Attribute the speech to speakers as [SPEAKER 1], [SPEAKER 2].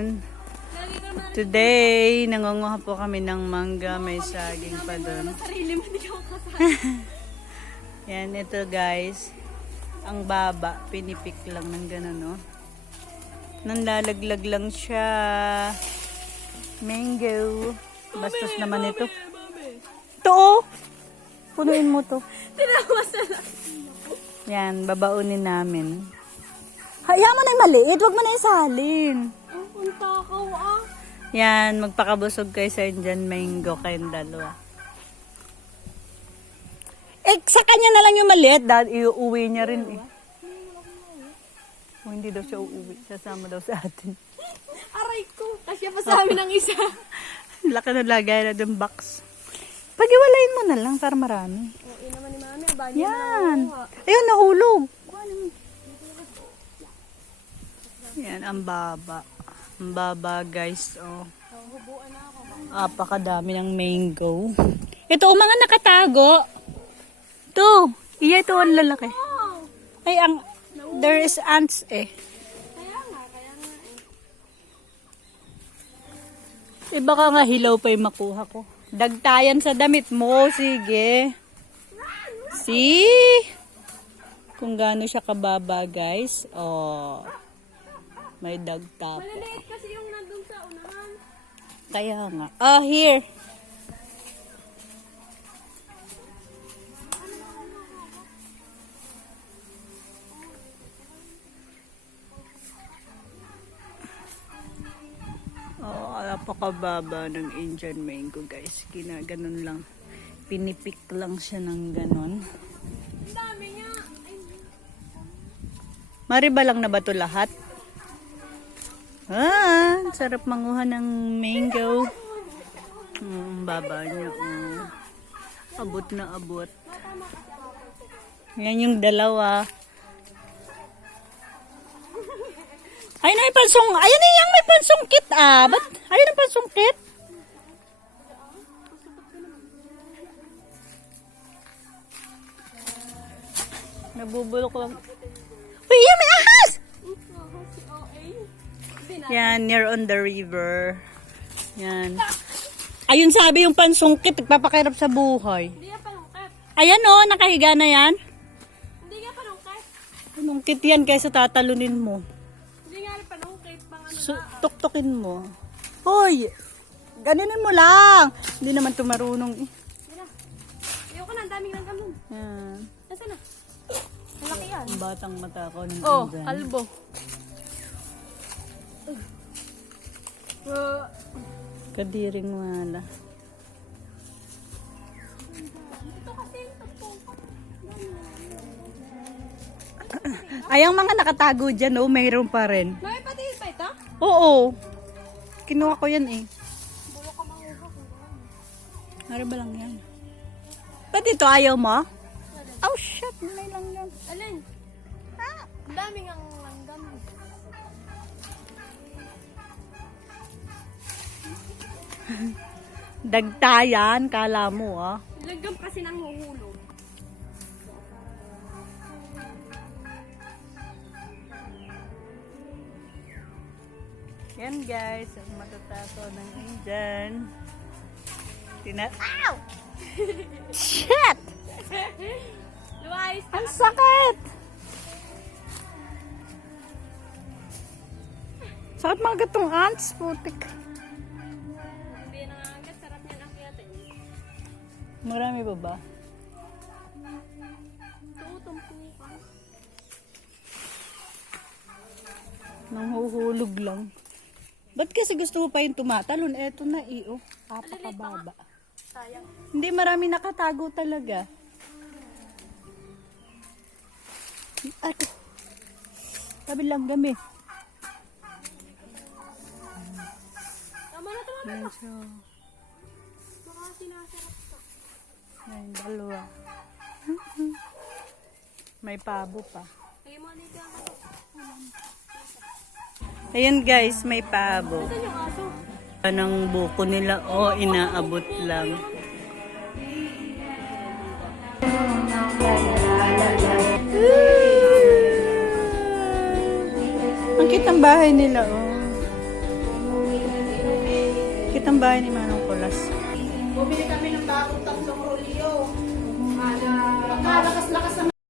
[SPEAKER 1] Yan. Today, nangunguha po kami ng mangga. May saging pa doon.
[SPEAKER 2] Sarili mo, hindi ako kasama.
[SPEAKER 1] Yan, ito guys. Ang baba, pinipik lang ng gano'n, no? Nanlalaglag lang siya. Mango. Bastos naman ito. Ito, oh! Punuin mo to.
[SPEAKER 2] Tinawas na lang.
[SPEAKER 1] Yan, babaunin namin. Hayaan mo na yung maliit, wag mo na isalin.
[SPEAKER 2] Ang ka, ah.
[SPEAKER 1] Yan, magpakabusog kayo sa dyan, mango kayong dalawa. Eh, sa kanya na lang yung maliit, dahil iuwi niya rin eh. Oh, hindi daw siya uuwi, sasama daw sa atin.
[SPEAKER 2] Aray ko. Kasi pa sa amin ang isa.
[SPEAKER 1] Laki na lagay na dun box. Pag-iwalayin mo na lang para marami.
[SPEAKER 2] Oo, yun naman ni mami. Abang
[SPEAKER 1] Yan. Ayun, nahulog. Yan, ang baba. Ang baba, guys. Oh. Apakadami ng mango. Ito, ang mga nakatago. Ito. Iya, ito ang lalaki.
[SPEAKER 2] Oh,
[SPEAKER 1] Ay, ang... There is ants eh.
[SPEAKER 2] eh.
[SPEAKER 1] Eh, baka nga hilaw pa yung makuha ko. Dagtayan sa damit mo. Sige. See? Kung gaano siya kababa, guys. Oh. May dagtap.
[SPEAKER 2] Maliliit kasi yung nandun sa unahan.
[SPEAKER 1] Kaya nga. Ah, here. Oh, napakababa ng Indian mango, guys. Ginaganon lang. Pinipik lang siya ng ganon.
[SPEAKER 2] Ang dami niya. Ay,
[SPEAKER 1] Mariba lang na ba to lahat? Ah, sarap manguha ng mango. Mm, baba niya. Oh. Abot na abot. Yan yung dalawa. Ay, na may pansong. Ayan na yung may pansungkit ah. Ba't? Ayun ang pansungkit. Nabubulok lang. Yan, near on the river. Yan. Ayun sabi yung pansungkit, nagpapakirap sa buhay.
[SPEAKER 2] Hindi ka panungkat.
[SPEAKER 1] Ayan o, nakahiga na yan.
[SPEAKER 2] Hindi ka panungkat.
[SPEAKER 1] Panungkit yan kaysa tatalunin mo.
[SPEAKER 2] Hindi nga rin panungkit. Ano
[SPEAKER 1] So, tuktukin mo. Hoy! Ganinin mo lang. Hindi naman tumarunong eh.
[SPEAKER 2] Hindi na. Ayoko na, ang daming langgam nun.
[SPEAKER 1] Yan.
[SPEAKER 2] Nasaan na?
[SPEAKER 1] Batang mata ko ng
[SPEAKER 2] Oh,
[SPEAKER 1] Indian.
[SPEAKER 2] kalbo. Uh,
[SPEAKER 1] Kadiring wala.
[SPEAKER 2] ito kasi.
[SPEAKER 1] Ay, ang mga nakatago dyan, oh, mayroon pa rin.
[SPEAKER 2] May pati pa ito?
[SPEAKER 1] Oo. Kinuha ko yan eh.
[SPEAKER 2] Bulo ka manguha ko.
[SPEAKER 1] Ano ba lang yan? Ba't ito ayaw mo? Oh, shit. May lang yan.
[SPEAKER 2] Alin? Ang daming ang langgam.
[SPEAKER 1] Dagtayan, kala mo ah.
[SPEAKER 2] Langgam kasi nang huhulog.
[SPEAKER 1] Yan guys, ang matataso ng Indian. Tina... Ow! Shit!
[SPEAKER 2] Luwais.
[SPEAKER 1] Ang sakit! Sakit mga gatong ants, putik.
[SPEAKER 2] Hindi nangangagat. Sarap niya nakyatin.
[SPEAKER 1] Marami ba?
[SPEAKER 2] Ka.
[SPEAKER 1] Nanghuhulog lang. Ba't kasi gusto mo pa yung tumatalon? Eto na iyo. Apakababa.
[SPEAKER 2] Sayang.
[SPEAKER 1] Hindi marami nakatago talaga. Ato. Sabi lang. Siya.
[SPEAKER 2] Baka sinasarap ka.
[SPEAKER 1] Yan, dalawa. May pabo pa. Ayan guys, may pabo. Anong buko nila? Oh, inaabot lang. Ang kitang bahay nila, oh
[SPEAKER 3] ng bahay ni Manong Colas.
[SPEAKER 1] Bumili kami ng bagong tatlong rolyo. Magkalakas-lakas ang